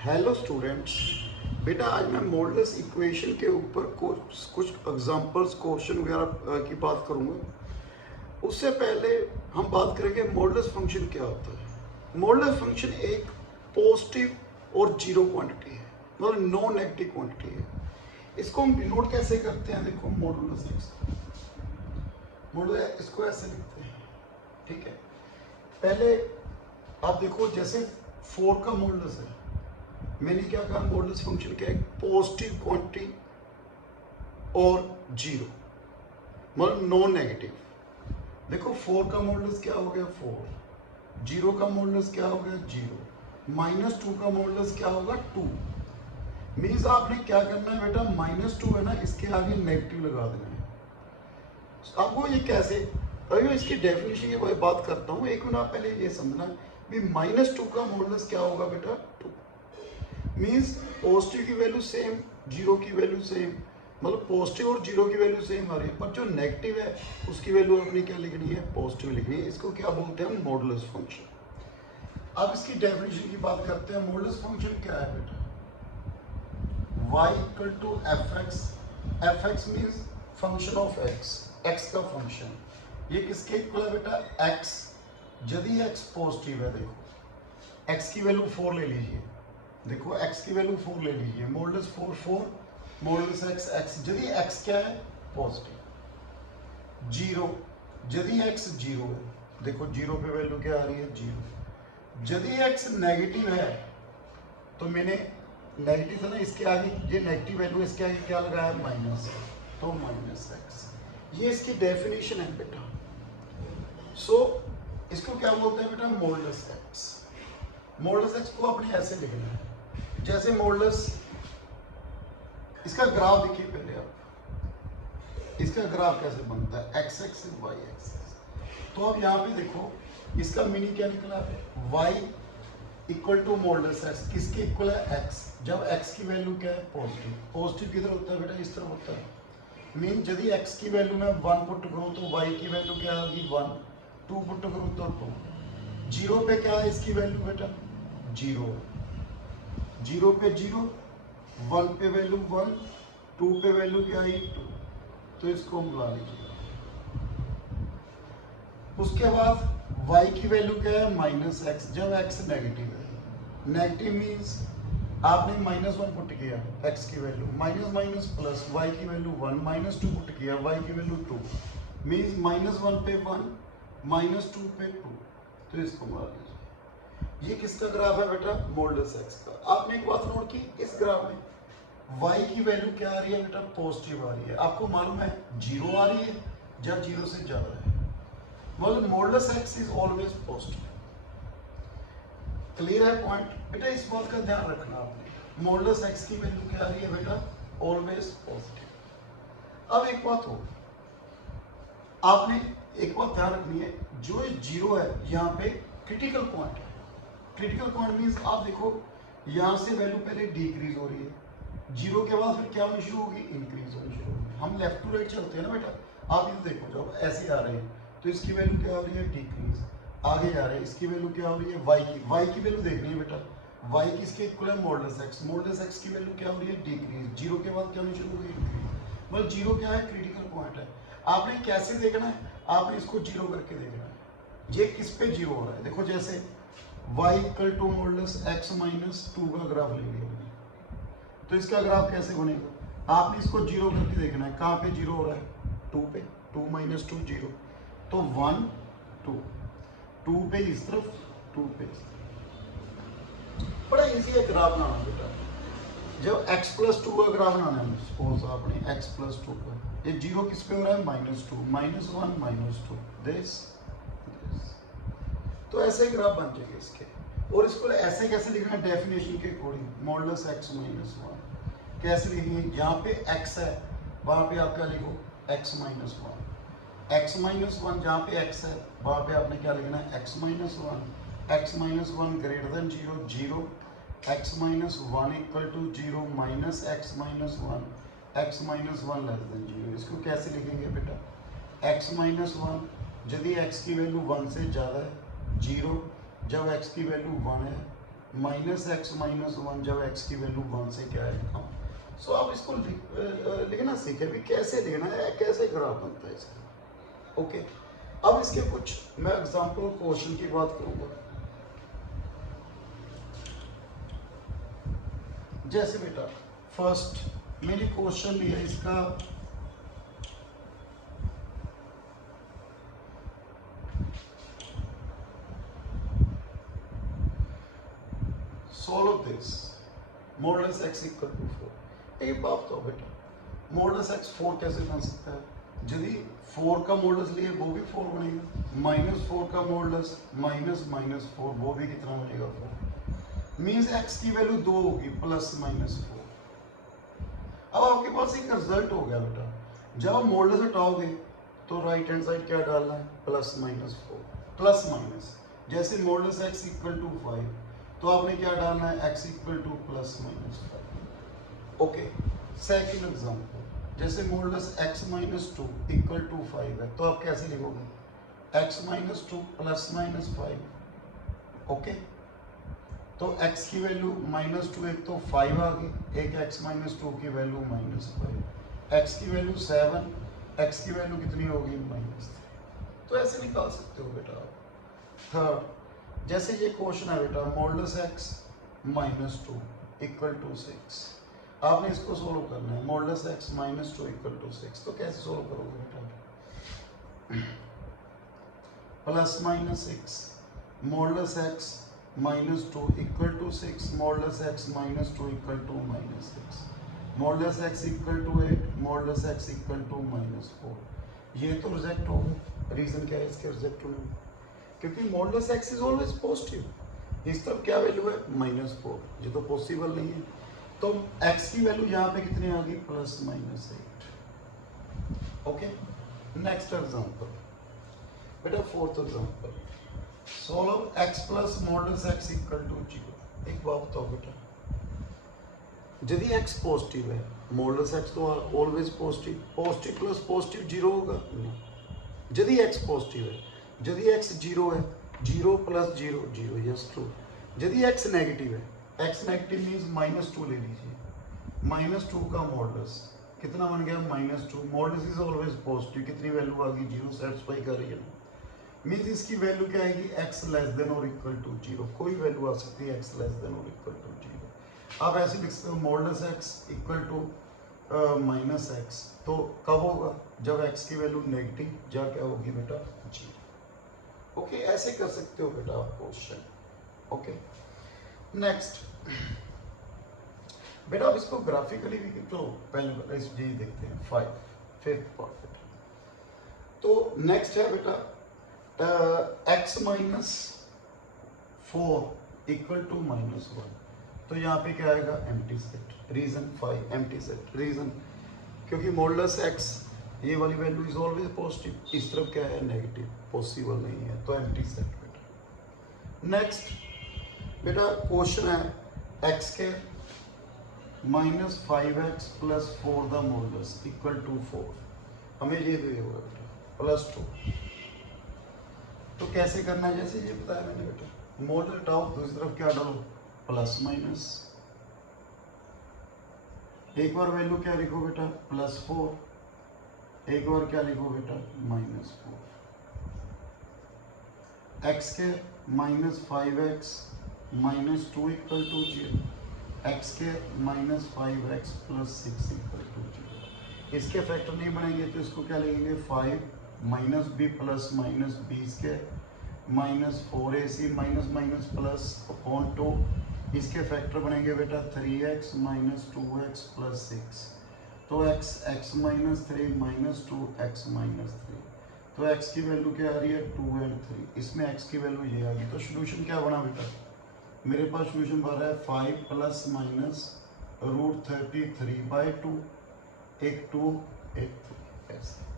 Hello students, बेटा आज मैं मॉडुलस इक्वेशन के ऊपर कुछ एग्जांपल्स क्वेश्चन वगैरह की बात करूँगा। उससे पहले हम बात करेंगे मॉडुलस फंक्शन क्या होता है। मॉडुलस फंक्शन एक पॉजिटिव और जीरो क्वांटिटी है, मतलब नॉन नेगेटिव क्वांटिटी है। इसको हम डिनोट कैसे करते हैं? देखो मॉडुलस मॉडुलस इसको ऐसे लिखते हैं, ठीक है। पहले आप देखो, जैसे 4 का मॉडुलस है, मैंने क्या कहा, मॉडुलस फंक्शन क्या है? पॉजिटिव क्वांटिटी और जीरो, मतलब नॉन नेगेटिव। देखो 4 का मॉडुलस क्या हो गया? 4। जीरो का मॉडुलस क्या हो गया? 0। -2 का मॉडुलस क्या होगा? 2। मीन्स आपने क्या करना है बेटा, -2 है ना, इसके आगे नेगेटिव लगा देना है। आपको ये कैसे, अभी मैं इसकी डेफिनेशन की बात करता हूँ, एक मिनट पहले ये समझना भी -2 का मॉडुलस क्या होगा बेटा? 2। मीन्स पॉजिटिव की वैल्यू सेम, जीरो की वैल्यू सेम, मतलब पॉजिटिव और जीरो की वैल्यू सेम आ रही है, पर जो नेगेटिव है उसकी वैल्यू अपनी क्या लिखनी है? पॉजिटिव लिखनी है। इसको क्या बोलते हैं? Modulus function. अब इसकी डेफिनेशन की बात करते हैं। मॉडुलस फंक्शन क्या है बेटा? y equal to f x. F x means function of x, x का फंक्शन। ये किसके इक्वल है बेटा? x। यदि x पॉजिटिव है, देखो x की वैल्यू 4 ले लीजिए, देखो x की वैल्यू 4 ले लीजिए, मॉडुलस 4 4, मॉडुलस x। यदि x क्या है? पॉजिटिव। जीरो, यदि x जीरो है, देखो जीरो पे वैल्यू क्या आ रही है? 0। यदि x नेगेटिव है, तो मैंने नेगेटिव था ना, इसके आगे ये नेगेटिव वैल्यू, इसके आगे क्या लगाया? माइनस, तो -x। ये इसकी डेफिनेशन है बेटा। सो इसको क्या बोलते हैं बेटा? Modulus x। मॉडुलस x को अपने ऐसे लिखना है, जैसे मॉडुलस, इसका ग्राफ देखिए पहले आप, इसका ग्राफ कैसे बनता है? x axis y axis. तो अब यहाँ पे देखो, इसका मीनिंग क्या निकला है? y equal to modulus x, किसके इक्वल है? x। जब x की वैल्यू क्या है? पॉजिटिव। पॉजिटिव किधर होता है बेटा? इस तरफ होता है। मीन यदि x की वैल्यू में 1 पुट करूँ तो y की वैल्यू क्या आएगी? 1। 2 पुट करूँ तो 2। जीरो पे क्या है इसकी वैल्यू बेटा? 0। जीरो पे 0, 1 पे वैल्यू 1, 2 पे वैल्यू क्या आई? 2। तो इसको मिला लीजिए। उसके बाद y की वैल्यू क्या है? -x। जब x नेगेटिव है, नेगेटिव मीन्स आपने -1 पुट किया x की value, minus minus plus, y की वैल्यू 1, -2 पुट किया, y की वैल्यू 2, मीन्स -1 पे 1, -2 पे 2। तो इसको मिला लीजिए। ये किसका ग्राफ है बेटा? मॉडुलस x का। आपने एक बात नोट की, इस ग्राफ में y की वैल्यू क्या आ रही है बेटा? पॉजिटिव आ रही है। आपको मालूम है 0 आ रही है जब 0 से ज्यादा है, मतलब modulus x is always positive. Clear है पॉइंट बेटा? इस बात का ध्यान रखना आपने, मॉडुलस x की वैल्यू क्या आ रही है बेटा? Always positive. अब एक बात हो, आपने एक बात ध्यान रखनी है, जो 0 है यहाँ पे क्रिटिकल पॉइंट है। क्रिटिकल पॉइंट मीन्स आप देखो, यहाँ से वैल्यू पहले डिक्रीज हो रही है, 0 के बाद फिर क्या होनी शुरू होगी? इंक्रीज होनी शुरू होगी। हम लेफ्ट टू राइट चलते हैं ना बेटा, आप ये देखो, जब ऐसे आ रहे हैं तो इसकी वैल्यू क्या हो रही है? डिक्रीज। आगे जा रहे हैं, इसकी वैल्यू क्या हो रही है? y की वैल्यू देखनी है बेटा। y किसके इक्वल है? Modulus x। मॉडुलस x की वैल्यू क्या हो रही है? डिक्रीज। 0 के बाद क्या होनी शुरू होगी? इंक्रीज। मतलब 0 क्या है? क्रिटिकल पॉइंट है। आपने कैसे देखना है? आपने इसको 0 करके देखना है। ये किस पे 0 हो रहा है? देखो जैसे y equal to modulus x -2 का ग्राफ लेंगे, तो इसका ग्राफ कैसे बनेगा? आपने इसको 0 करके देखना है। कहाँ पे 0 हो रहा है? 2 पे। 2 - 2 0, तो 1 2, 2 पे इस तरफ, 2 पे इस तरफ। बड़ा इजी है ग्राफ बनाना बेटा। जब x + 2 का ग्राफ बनाना है, सपोज आपने x + 2 का, ये 0 किस पे हो रहा है? -2, -1 -2, दिस। तो ऐसे ग्राफ बन जाएंगे इसके। और इसको ऐसे कैसे लिखना है? डेफिनेशन के अकॉर्डिंग, मॉडुलस x -1 कैसे लिखेंगे? यहाँ पे x है, वहाँ पे आप क्या लिखो? x -1। x -1 जहाँ पे x है, वहाँ पे आपने क्या लिखना है? x -1। x -1 greater than 0 0, x -1 equal to 0, -x -1, x -1 less than 0। इसको कैसे लिखेंगे बेटा? x -1 यदि x की वैल्यू 1 से ज़्यादा है, 0, जब x की वैल्यू 1 है, माइनस एक्स माइनस वन, जब एक्स की वैल्यू वन से क्या है। सो आप इसको लिखना सीखे भी कैसे लिखना है, कैसे ग्राफ बनता है इसका। ओके, अब इसके कुछ मैं एग्जांपल क्वेश्चन की बात करूंगा। जैसे बेटा फर्स्ट मैंने क्वेश्चन लिया इसका, solve this modulus x equal to 4। एक बात तो बेटा, मॉडुलस एक्स 4 कैसे बन सकता है? यदि 4 का मॉडुलस लिए वो भी 4 बनेगा, -4 का मॉडुलस -4 वो भी कितना बनेगा 4। मीन्स एक्स की वैल्यू 2 होगी +-4। अब आपके पास एक रिजल्ट हो गया बेटा, जब आप मॉडुलस हटाओगे तो राइट हैंड साइड क्या डालना है, +-4 प्लस माइनस। जैसे मॉडुलस एक्स इक्वल टू 5 तो आपने क्या डालना है, x equal to +-5। Okay, second example, जैसे मॉडुलस एक्स -2 इक्वल टू 5 है तो आप कैसे लिखोगे, x -2 +-5। ओके, तो x की वैल्यू -2, एक तो 5 आ गई, एक x -2 की वैल्यू -5, x की वैल्यू 7, x की वैल्यू कितनी होगी -3। तो ऐसे निकाल सकते हो बेटा आप। थर्ड, जैसे ये क्वेश्चन है बेटा, मॉडुलस x -2 इक्वल टू 6, आपने इसको सोल्व करना है। मॉडुलस x -2 इक्वल टू 6, तो कैसे सोल्व करोगे बेटा, +-6 modulus x -2 equal to 6, modulus x -2 equal to -6, modulus x equal to 8, modulus x equal to -4। ये तो रिजेक्ट हो गया। रीजन क्या है इसके रिजेक्ट होने में, क्योंकि modulus x is always positive. इस तरफ क्या वैल्यू है, -4, ये तो पॉसिबल नहीं है। तो x की वैल्यू यहाँ पे कितनी आ गई, +-8। ओके, नेक्स्ट एग्जांपल बेटा, fourth example, solve x plus modulus x equal to 0। एक बात बताओ बेटा, यदि x पॉजिटिव है, मॉडुलस x तो always positive, positive plus positive 0 होगा नहीं। यदि x पॉजिटिव है, यदि x 0 है, 0 + 0 0, यस ट्रू। यदि x नेगेटिव है, x नेगेटिव मीन्स -2 ले लीजिए, -2 का मॉडुलस कितना बन गया, -2। मॉडुलस इज ऑलवेज पॉजिटिव, कितनी वैल्यू आ गई, 0 सेटिस्फाई कर रही है मीन्स इसकी वैल्यू क्या आएगी, x < 0। कोई वैल्यू आ सकती है x < 0। आप ऐसे लिख सकते हो modulus x equal to -x, तो कब होगा, जब x की वैल्यू नेगेटिव या क्या होगी बेटा, 0। ओके, ऐसे कर सकते हो बेटा आप क्वेश्चन। ओके, नेक्स्ट बेटा आप इसको ग्राफिकली भी, चलो पहले इस जी देखते हैं, 5th पार्ट। तो नेक्स्ट है बेटा x -4 इक्वल टू -1, तो यहाँ पे क्या आएगा, empty set. Reason 5 empty set, reason क्योंकि मॉडुलस x ये वाली वैल्यू इज ऑलवेज पॉजिटिव, इस तरफ क्या है, नेगेटिव, पॉसिबल नहीं है, तो एम्प्टी सेट बेटा। नेक्स्ट बेटा क्वेश्चन है x² -5x + 4 the modulus equal to 4, हमें ये भी होगा बेटा +2। तो कैसे करना है, जैसे ये बताया मैंने बेटा, मॉडुलस हटाओ, दूसरी तरफ क्या डालो, +-। एक बार वैल्यू क्या लिखो बेटा, +4, एक बार क्या लिखो बेटा, -4। x² -5x -2 equal to 0, x² -5x + 6 equal to 0। इसके फैक्टर नहीं बनेंगे तो इसको क्या लिखेंगे, 5 -b + -b² -4ac -+/2। इसके फैक्टर बनेंगे बेटा 3x -2x + 6, तो x -3 -2x -3, तो x की वैल्यू क्या आ रही है, 2 और 3, इसमें x की वैल्यू ये आ गई। तो सोल्यूशन क्या बना बेटा, मेरे पास सोल्यूशन बन रहा है 5 ± √33/2, एक 2 एक 3, ऐसे।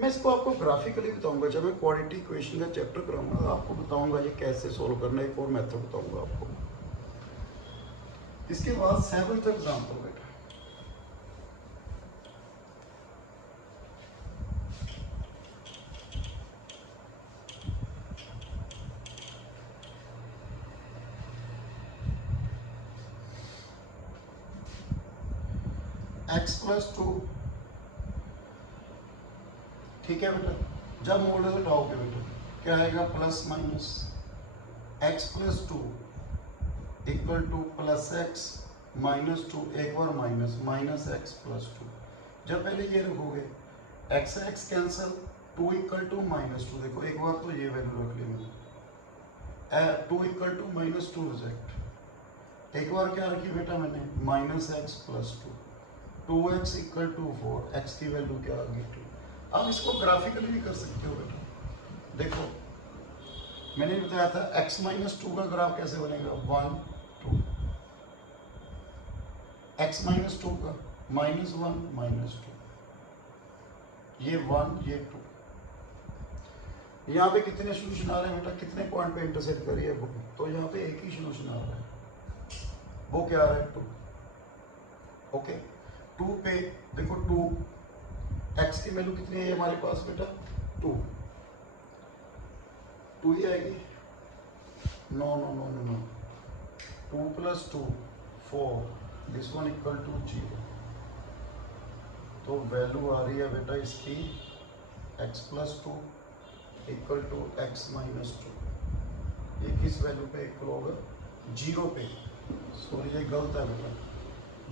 मैं इसको आपको ग्राफिकली बताऊंगा, जब मैं क्वाड्रेटिक इक्वेशन का चैप्टर कराऊंगा आपको बताऊंगा ये कैसे सोल्व करना है, एक और मेथड बताऊंगा आपको। इसके बाद 7th एग्जांपल बेटा, x प्लस 2, ठीक है बेटा। जब मॉडुलस उठाओगे बेटा क्या आएगा, plus minus x plus 2 equal to plus x minus 2, एक बार माइनस माइनस x प्लस 2। जब पहले ये रखोगे x x cancel, 2 equal to minus 2, देखो एक बार तो ये वैल्यू रख ली मैंने, 2 इक्वल टू माइनस 2 रिजेक्ट। एक बार क्या रखी बेटा मैंने, minus x plus 2, 2x equal to 4, x की वैल्यू क्या आ गई 2। आप इसको ग्राफिकली भी कर सकते हो बेटा। देखो मैंने बताया था x माइनस 2 का ग्राफ कैसे बनेगा, 1 2, x माइनस 2 का माइनस 1 माइनस 2, ये 1 ये 2। यहाँ पे कितने सोल्यूशन आ रहे हैं बेटा, कितने पॉइंट पे इंटरसेक्ट करिए वो, तो यहाँ पे एक ही सोल्यूशन आ रहा है, वो क्या आ रहा है 2। ओके 2 पे देखो 2, x की वैल्यू कितनी है हमारे पास बेटा 2, 2 ही आएगी, no no no no no, 2 plus 2 4, this one equal to 0। तो वैल्यू आ रही है बेटा इसकी x plus 2 equal to x minus 2। ये किस वैल्यू पे इक्वल होगा, 0 पे, सॉरी ये गलत है बेटा,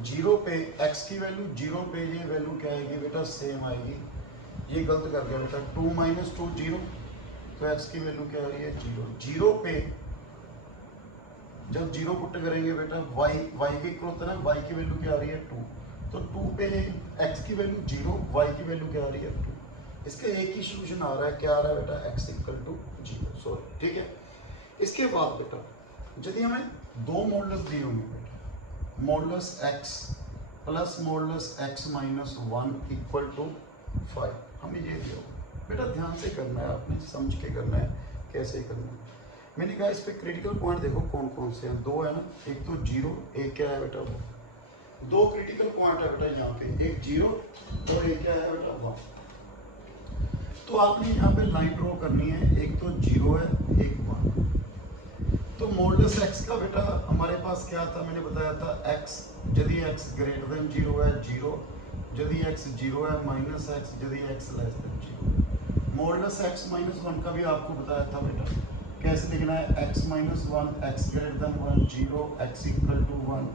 0 पे x की वैल्यू 0 पे ये वैल्यू क्या आएगी बेटा, सेम आएगी। ये गलत कर दिया बेटा, 2 माइनस 2 0, तो x की वैल्यू क्या आ रही है 0। 0 पे जब 0 पुट करेंगे बेटा y के इक्वल होता है ना, y की वैल्यू क्या आ रही है 2, तो 2 पे x की वैल्यू 0, y की वैल्यू क्या आ रही है 2। इसका एक ही सोल्यूशन आ रहा है, क्या आ रहा है बेटा, x इक्वल टू 0, सॉरी ठीक है। इसके बाद बेटा यदि हमें दो मॉडुलस दिए होंगे बेटा, modulus x plus modulus x minus 1 equal to 5, हमें ये दिया होगा बेटा, ध्यान से करना है, आपने समझ के करना है, कैसे करना है। मैंने कहा इस पे क्रिटिकल पॉइंट देखो कौन कौन से हैं, दो है ना, एक तो 0, एक क्या है बेटा 1। दो क्रिटिकल पॉइंट है बेटा यहाँ पे, एक 0 और एक क्या है बेटा 1। तो आपने यहाँ पे लाइन ड्रॉ करनी है, एक तो 0 है एक 1। तो मॉडुलस x का बेटा हमारे पास क्या था, मैंने बताया था x यदि x ग्रेटर देन 0 है 0, यदि x 0 है माइनस x, यदि x less than 0। Modulus x minus 1 का भी आपको बताया था बेटा, कैसे लिखना है, x minus 1 x greater than 1 0, x equal to 1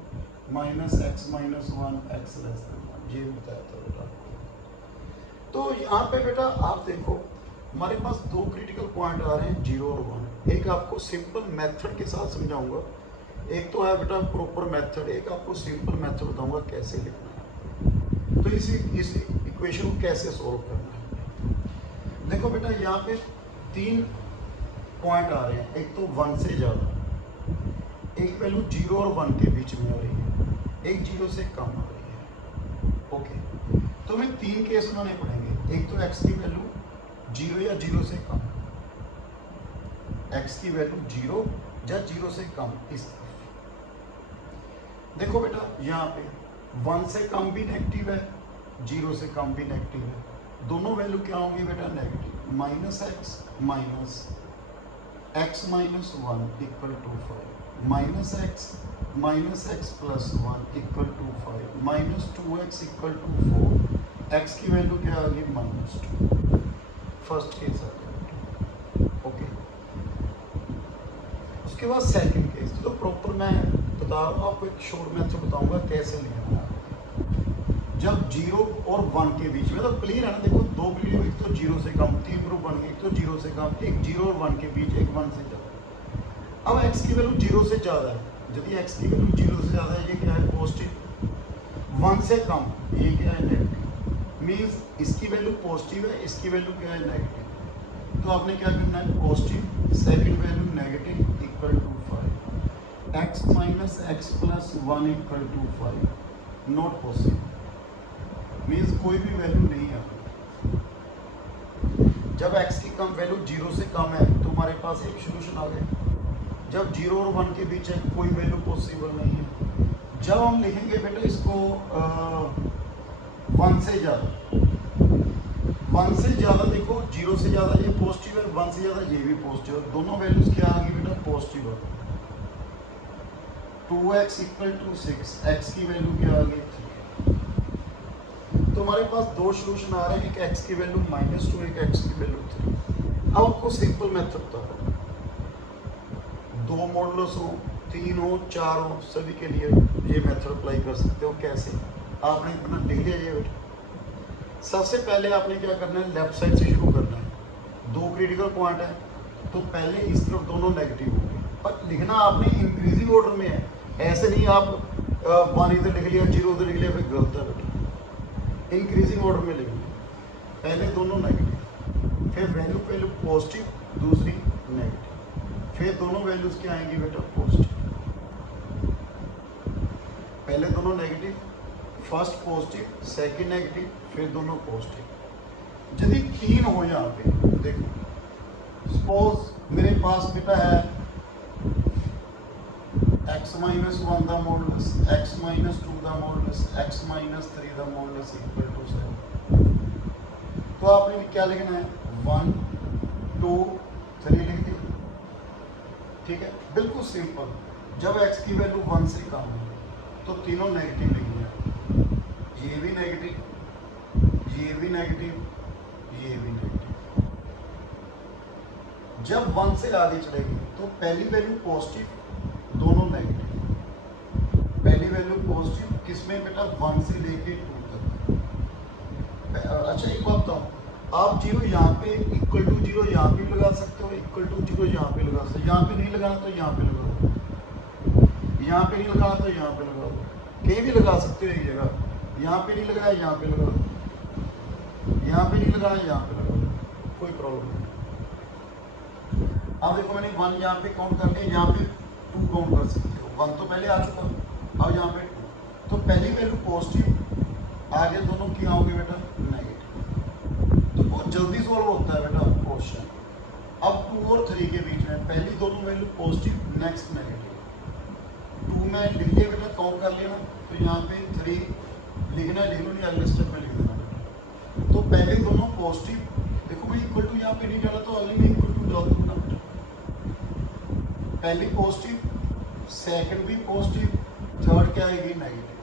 minus x minus 1 x less than 1, ये बताया था बेटा। तो यहाँ पे बेटा आप देखो हमारे पास दो क्रिटिकल पॉइंट आ रहे हैं 0 और 1। एक आपको सिंपल मेथड के साथ समझाऊंगा, एक तो है बेटा प्रॉपर मेथड, एक आपको सिंपल मेथड बताऊंगा कैसे लिखना है। तो इस इक्वेशन को कैसे सॉल्व करना है। देखो बेटा यहाँ पे 3 पॉइंट आ रहे हैं, एक तो 1 से ज़्यादा, एक वैल्यू 0 और 1 के बीच में आ रही है, एक 0 से कम आ रही है। ओके तो हमें 3 केस बनाने पड़ेंगे, एक तो x की वैल्यू 0 या 0 से कम, x की वैल्यू 0 या 0 से कम इस तरफ। देखो बेटा यहाँ पे 1 से कम भी नेगेटिव है, 0 से कम भी नेगेटिव है, दोनों वैल्यू क्या होंगी बेटा negative. Minus x minus 1 equal to 5, minus x plus 1 equal to 5, minus 2x equal to 4, x की वैल्यू क्या आ गई माइनस 2। फर्स्ट केस आ गया, ओके। उसके बाद सेकंड केस, तो प्रॉपर मैं बता रहा हूँ आपको, एक शॉर्ट मेथड बताऊंगा कैसे लिखना है। जब 0 और 1 के बीच में, तो क्लियर है ना, देखो दो वैल्यू, एक तो 0 से कम, 3 ग्रुप बन गए, एक तो 0 से कम, एक 0 और 1 के बीच, एक 1 से ज़्यादा। अब x की वैल्यू 0 से ज़्यादा है, यदि x की वैल्यू 0 से ज़्यादा है, ये क्या है पॉजिटिव। 1 से कम, ये क्या है नेगेटिव, मीन्स इसकी वैल्यू पॉजिटिव है, इसकी वैल्यू क्या है नेगेटिव। तो आपने क्या करना है, positive, second value negative equal to 5, x minus x plus 1 equal to 5, not possible, means कोई भी वैल्यू नहीं है। जब x की कम वैल्यू 0 से कम है तो हमारे पास एक सोल्यूशन आ गया। जब 0 और 1 के बीच है कोई वैल्यू पॉसिबल नहीं है। जब हम लिखेंगे बेटा इसको 1 से ज़्यादा, 1 से ज़्यादा, देखो 0 से ज़्यादा ये पॉजिटिव है, 1 से ज़्यादा ये भी पॉजिटिव है, दोनों वैल्यूज क्या आ गई बेटा पॉजिटिव है। 2x इक्वल टू 6, x की वैल्यू क्या आ गई 3, हमारे पास दो सोल्यूशन आ रहे हैं, एक x की वैल्यू -2, एक x की वैल्यू 3। अब आपको सिंपल मेथड बता रहा हूँ, दो मॉडल्स हो, 3 हो, 4 हो, सभी के लिए ये मेथड अप्लाई कर सकते हो। कैसे? आपने अपना लिख लिया ये बेटा। सबसे पहले आपने क्या करना है, लेफ्ट साइड से शुरू करना है। दो क्रिटिकल पॉइंट है तो पहले इस तरफ दोनों नेगेटिव होंगे, पर लिखना आपने इंक्रीजिंग ऑर्डर में है। ऐसे नहीं आप 1 इधर लिख लिया, 0 उधर लिख लिया, फिर गलत है बेटा। इंक्रीजिंग ऑर्डर में लिखना, पहले दोनों नेगेटिव, फिर वैल्यू पहले पॉजिटिव, दूसरी नेगेटिव, फिर दोनों वैल्यूज क्या आएंगी बेटा, पॉजिटिव। पहले दोनों negative, first positive, second negative, फिर दोनों पॉजिटिव। यदि 3 हो यहाँ पे, देखो सपोज मेरे पास बेटा है x - 1 the modulus, x - 2 the modulus, x - 3 the modulus equal to 7। तो आपने क्या लिखना है, 1 2 3 लिख दिया। ठीक है, बिल्कुल सिंपल। जब x की वैल्यू 1 से कम है तो तीनों नेगेटिव लिखनी है, ये भी नेगेटिव, ये भी नेगेटिव, ये भी नेगेटिव। जब 1 से आगे चलेगी तो पहली वैल्यू पॉजिटिव, दोनों नेगेटिव। पहली वैल्यू पॉजिटिव किसमें बेटा, 1 से लेके 2 तक। अच्छा एक बात बताऊँ, आप 0 यहाँ पे इक्वल टू 0 यहाँ पे लगा सकते हो, इक्वल टू 0 यहाँ पे लगा सकते हो। यहाँ पे नहीं लगाना तो यहाँ पे लगा दो, यहाँ पे नहीं लगाना तो यहाँ पे लगा दो, कहीं भी लगा सकते हो एक जगह। यहाँ पे नहीं लगाया, यहाँ पे लगा दो, यहाँ पे नहीं लगाना, यहाँ पे लगा दो, कोई प्रॉब्लम नहीं। अब देखो मैंने 1 यहाँ पे काउंट कर लिया, यहाँ पे 2 काउंट कर सकते हो। 1 तो पहले आ चुका, अब यहाँ पे 2, तो पहली वैल्यू पॉजिटिव, आगे दोनों क्या होंगे बेटा, नेगेटिव। तो बहुत जल्दी सॉल्व होता है बेटा क्वेश्चन। अब 2 और 3 के बीच में पहली दोनों वैल्यू पॉजिटिव, नेक्स्ट नेगेटिव। 2 में लिख लिया बेटा, काउंट कर लेना, तो यहाँ पे 3 लिखना, लिख लो, नहीं अगले स्टेप में लिख देना बेटा। तो पहले दोनों पॉजिटिव, देखो भाई इक्वल टू यहाँ पे नहीं जाना तो अगले में इक्वल टू डाल दो बेटा। पहली पॉजिटिव, सेकंड भी पॉजिटिव, थर्ड क्या आएगी, नेगेटिव।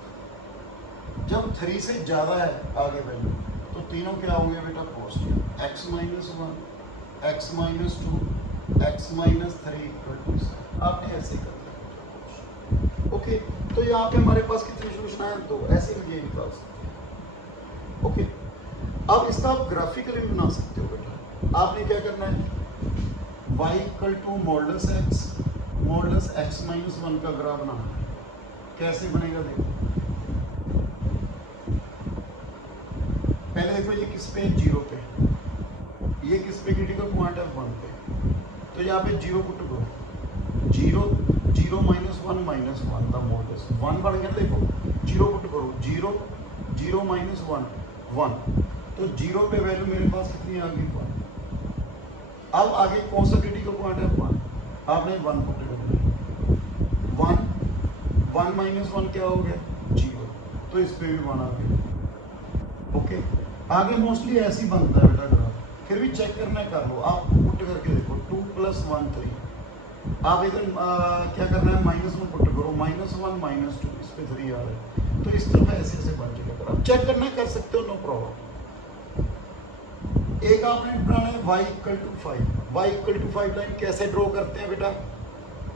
जब 3 से ज़्यादा है आगे वैल्यू तो तीनों क्या होंगे बेटा, positive. x - 1, x - 2, x - 3 equal to 7। आपने ऐसे कर दिया। ओके, तो यहाँ पे हमारे पास कितनी सोल्यूशन है, 2। ऐसे भी ये निकाल सकते हैं। ओके, अब इसका आप ग्राफिकली भी बना सकते हो बेटा। आपने क्या करना है, y equal to modulus x - 1 का ग्राफ बनाना है। कैसे बनेगा देखो, पहले देखो ये किस पे, 0 पे, ये किस पे क्रिटिकल पॉइंट है, 1 पे। तो यहाँ पे 0 पुट करो, 0 0 - 1 - 1 द मॉडुलस 1 बन गया। देखो 0 पुट करो, 0 0 - 1 1, तो 0 पे वैल्यू मेरे पास कितनी आ गई, 1। अब आगे कौन सा क्रिटिकल पॉइंट है, 1। आपने 1 पुट करो, 1 1 - 1 क्या हो गया, 0, तो इस पे भी 1 आ गया। ओके, आगे मोस्टली ऐसे ही बनता है बेटा ग्राफ, फिर भी चेक करना कर लो, आप पुट करके देखो। 2 + 1 3, आप इधर क्या करना है, -1 पुट करो, -1 - 2, इस पे 3 आ रहा है, तो इस तरफ ऐसे ऐसे बन जाएगा। आप चेक करना कर सकते हो, नो प्रॉब्लम। एक आपने बनाना है y equal to 5, y equal to 5 line कैसे ड्रॉ करते हैं बेटा,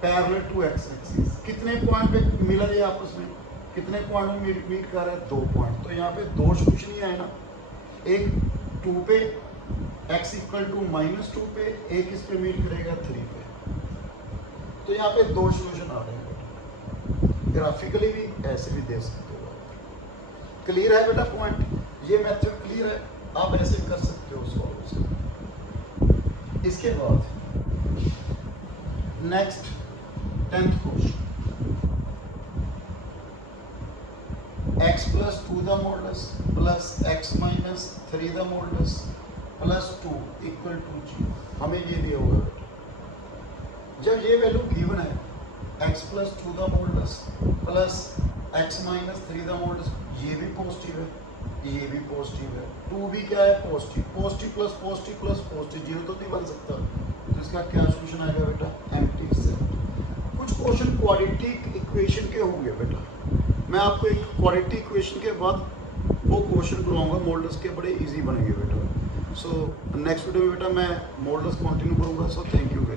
पैरेलल टू x एक्सिस। कितने पॉइंट पे मिला ये आपस में, कितने पॉइंट में मीट कर रहा है, 2 पॉइंट। तो यहाँ पे 2 सोल्यूशन ही आए ना, एक 2 पे x इक्वल टू -2 पे, एक इस पे मीट करेगा 3 पे। तो यहाँ पे 2 सोल्यूशन आ रहे हैं बेटा, ग्राफिकली भी ऐसे भी दे सकते हो। क्लियर है बेटा पॉइंट, ये मेथड क्लियर है, आप ऐसे कर सकते हो सॉल्व। इसके बाद next 10th question, x + 2 the modulus plus x - 3 the modulus plus 2 equal to 0। हमें ये दिया हुआ है, जब ये वैल्यू गिवन है, x + 2 the modulus plus x - 3 the modulus, ये भी पॉजिटिव है, ये भी पॉजिटिव है, 2 भी क्या है, positive. Positive plus positive plus positive 0 तो नहीं बन सकता, तो इसका क्या सॉल्यूशन आएगा बेटा, एम्प्टी सेट। कुछ क्वेश्चन क्वाड्रेटिक इक्वेशन के होंगे बेटा, मैं आपको एक क्वाड्रेटिक इक्वेशन के बाद वो क्वेश्चन करवाऊंगा मॉडल्स के, बड़े इजी बनेंगे बेटा। सो नेक्स्ट वीडियो में बेटा मैं मॉडल्स कंटिन्यू करूंगा। So thank you.